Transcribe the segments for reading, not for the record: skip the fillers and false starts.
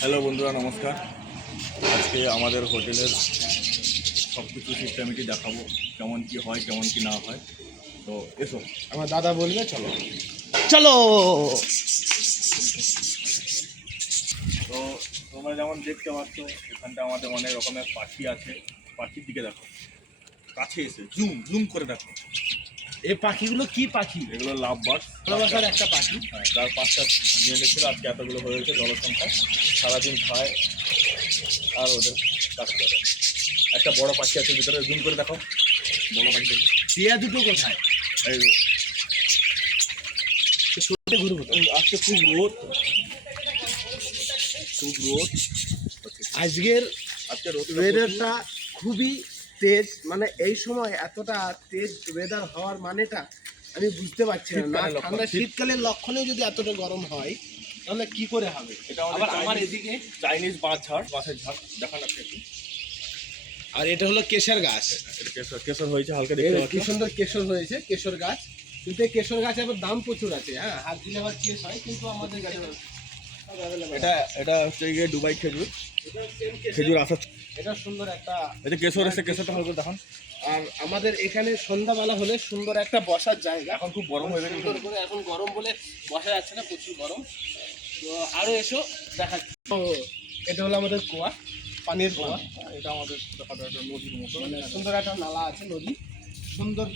Hello বন্ধুরা, নমস্কার। আজকে আমাদের হোটেলের সব কিছু সিস্টেমেটিক দেখাবো, কেমন কি হয় কেমন কি না হয়। তো এসো, আমার দাদা বলবে চলো চলো। তো তোমরা যেমন দেখতে পাচ্ছ এখানটা আমাদের অনেক রকমের পাখি আছে। পাখির দিকে দেখো, কাছে এসে জুম জুম করে দেখো। এই পাখিগুলো কি পাখি? এগুলো লাভ বার্ড, ভালোবাসার একটা পাখি। হ্যাঁ, তার 5টা নিয়ে নিয়েছিল, আজকে এতগুলো হয়েছে জনসংখ্যা। সারাদিন খায় আর ওদের কাজ করে। একটা বড় পাখি আছে ভিতরে, জুম করে দেখো বড় পাখিটা। টিয়া দুটো কোথায়? এই ঘুরবো আজকে খুব রোদ, খুব রোদ। আজকের আজকে রোদ ওয়েদারটা খুবই তেজ, মানে এই সময় এতটা তেজ ওয়েদার হওয়ার মানেটা আমি বুঝতে পারছি না। শীতকালের লক্ষণ। ঠান্ডা শীতকালের লক্ষণে যদি এতটা গরম হয় তাহলে কি করে হবে? এটা আবার আমার এদিকে চাইনিজ বাঁশের ঝাড় দেখা যাচ্ছে একটু। আর এটা হলো কেশর গাছ। এটা কেশর হয়েছে হালকা, দেখতে কি পাচ্ছ। সুন্দর কেশর হয়েছে, কেশর গাছ। কিন্তু এই কেশর গাছে আবার দাম প্রচুর আছে। হ্যাঁ, হাত দিলে আবার কেশ হয়, কিন্তু আমাদের গাছে এটা হচ্ছে গিয়ে দুবাই খেজুর, খেজুর আসা। এটা সুন্দর একটা। এটা কেশর এসে, কেশরটা হালকা দেখান। আর আমাদের এখানে সন্ধ্যাবেলা হলে সুন্দর একটা বসার জায়গা। এখন খুব গরম হয়ে গেছে, সুন্দর করে এখন গরম বলে বসা যাচ্ছে না, প্রচুর গরম। তো আরো এসো দেখাচ্ছি। তো এটা হলো আমাদের কুয়া, পানির কুয়া। এটা আমাদের ছোটখাটো একটা নদীর মতো, মানে সুন্দর একটা নালা আছে, নদী সুন্দর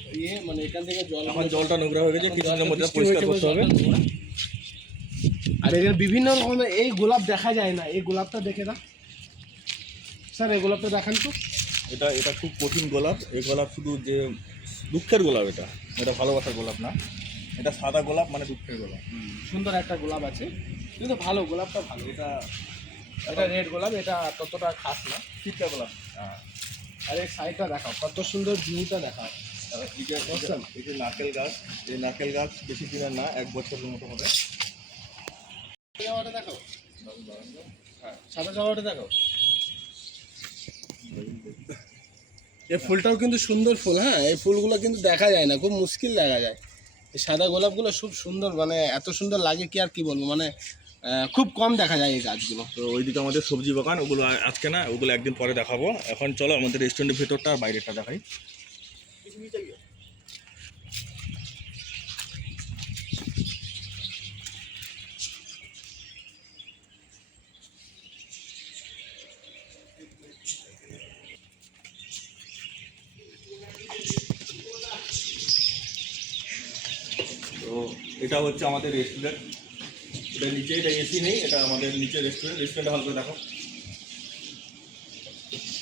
মানে এখান থেকে জল। এখন জলটা নোংরা হয়ে গেছে, কিছুদিনের মধ্যে পরিষ্কার করতে হবে। আর এখানে বিভিন্ন রকমের এই গোলাপ দেখা যায় না। এই গোলাপটা দেখে দাও স্যার, এই গোলাপটা দেখান তো। এটা এটা খুব কঠিন গোলাপ। এই গোলাপ শুধু যে দুঃখের গোলাপ, এটা এটা ভালোবাসার গোলাপ না। এটা সাদা গোলাপ, মানে দুঃখের গোলাপ। সুন্দর একটা গোলাপ আছে, কিন্তু ভালো, গোলাপটা ভালো। এটা এটা রেড গোলাপ, এটা ততটা খাস না, শীতকাল গোলাপ। হ্যাঁ। আর এই সাইডটা দেখাও, কত সুন্দর ভিউটা দেখাও। এই যে নারকেল গাছ, এই নারকেল গাছ বেশি দিনের না, 1 বছরের মতো হবে। জবাটা দেখাও, হ্যাঁ সাদা জবাটা দেখাও। এই ফুলটাও কিন্তু সুন্দর ফুল। হ্যাঁ, এই ফুলগুলো কিন্তু দেখা যায় না, খুব মুশকিল দেখা যায়। এই সাদা গোলাপগুলো খুব সুন্দর, মানে এত সুন্দর লাগে কি আর কি বলবো, মানে খুব কম দেখা যায় এই গাছগুলো। তো ওইদিকে আমাদের সবজি বাগান, ওগুলো আজকে না, ওগুলো একদিন পরে দেখাবো। এখন চলো আমাদের রেস্টুরেন্টের ভেতরটা আর বাইরেটা দেখাই। তো এটা হচ্ছে আমাদের রেস্টুরেন্ট। এটা নিচে, এটা এসি নেই, এটা আমাদের নিচে রেস্টুরেন্ট। রেস্টুরেন্টটা ভালো করে দেখো।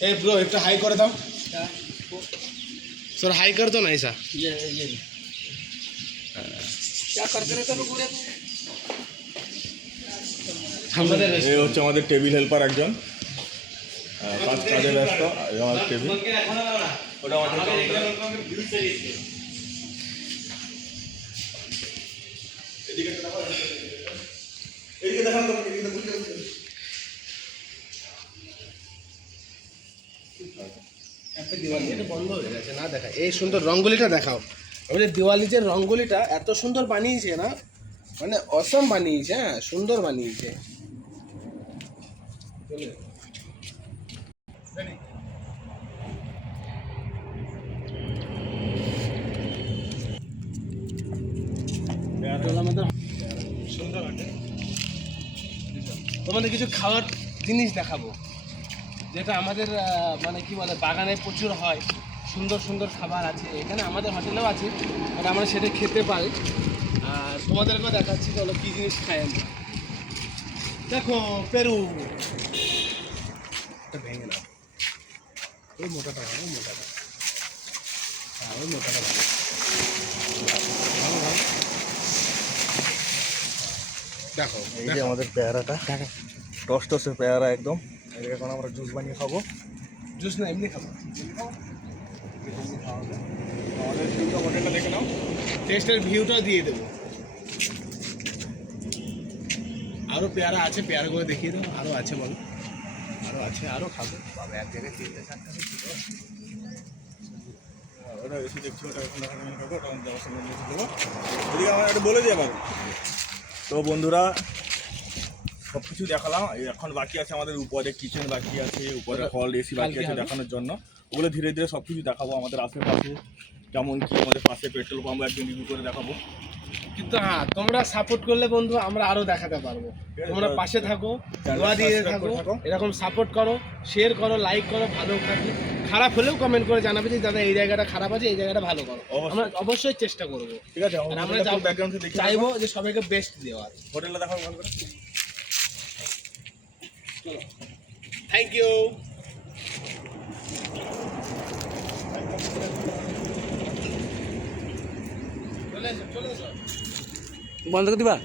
এই ব্রো একটু হাই করে দাও सर, हाई कर दो ना ऐसा। ये क्या कर रहे थे पूरे? এই হচ্ছে আমাদের টেবিল হেল্পার একজন, কাজে ব্যস্ত। আমাদের টেবিল, ওটা আমাদের এদিকে দেখান তো, এদিকে দিওয়ালি বন্ধ হয়ে গেছে না, দেখা এই সুন্দর রঙ্গোলিটা দেখাও। আমাদের দিওয়ালি যে রঙ্গোলিটা এত সুন্দর বানিয়েছে না, মানে অসম বানিয়েছে। হ্যাঁ, সুন্দর বানিয়েছে। আমাদের সুন্দর আছে। তোমাদের কিছু খাওয়ার জিনিস দেখাবো, যেটা আমাদের মানে কি বলে, বাগানে প্রচুর হয়। সুন্দর সুন্দর খাবার আছে এখানে, আমাদের হোটেলেও আছে, মানে আমরা সেটা খেতে পারি। আর তোমাদেরকেও দেখাচ্ছি, চলো কী জিনিস খাই আমরা। দেখো পেরু, ভেঙে নাও। ওই মোটাটা ভালো, মোটাটা, হ্যাঁ ওই মোটাটা ভালো, ভালো ভালো। দেখো এই যে আমাদের পেয়ারাটা, টস টসের পেয়ারা একদম। এখন আমরা জুস বানিয়ে খাবো। জুস না, এমনি খাবো। আমাদের ভিউটা, হোটেলটা দেখে নাও, টেস্টের ভিউটা দিয়ে দেবো। আরও পেয়ারা আছে, পেয়ারাগুলো দেখিয়ে দেবো। আরও আছে বলো, আরও আছে, আরও খাবো। বাবা এক জায়গায় 3-4টা ওটা এসে দেখছি ওটা এখন দেখানো কাকু, ওটা আমি যাওয়ার সঙ্গে নিয়ে দেবো। এদিকে আমার একটু বলে দিই আবার। তো বন্ধুরা সব কিছু দেখালাম, এখন বাকি আছে আমাদের উপরে কিচেন বাকি আছে, উপরে হল এসি বাকি আছে দেখানোর জন্য। ওগুলো ধীরে ধীরে সব কিছু দেখাবো, আমাদের আশেপাশে কেমন কি, আমাদের পাশে পেট্রোল পাম্প একদিন রিভিউ করে দেখাবো। কিন্তু হ্যাঁ, তোমরা সাপোর্ট করলে বন্ধু আমরা আরো দেখাতে পারবো। তোমরা পাশে থাকো, দোয়া দিয়ে থাকো, এরকম সাপোর্ট করো, শেয়ার করো, লাইক করো। ভালো থাকলে, খারাপ হলেও কমেন্ট করে জানাবে যে দাদা এই জায়গাটা খারাপ আছে, এই জায়গাটা ভালো করো। আমরা অবশ্যই চেষ্টা করবো, ঠিক আছে? আমরা ব্যাকগ্রাউন্ড থেকে চাইবো যে সবাইকে বেস্ট দেওয়ার। হোটেলটা দেখাবো ভালো করে। Thank you. বন্ধ করে দিবা।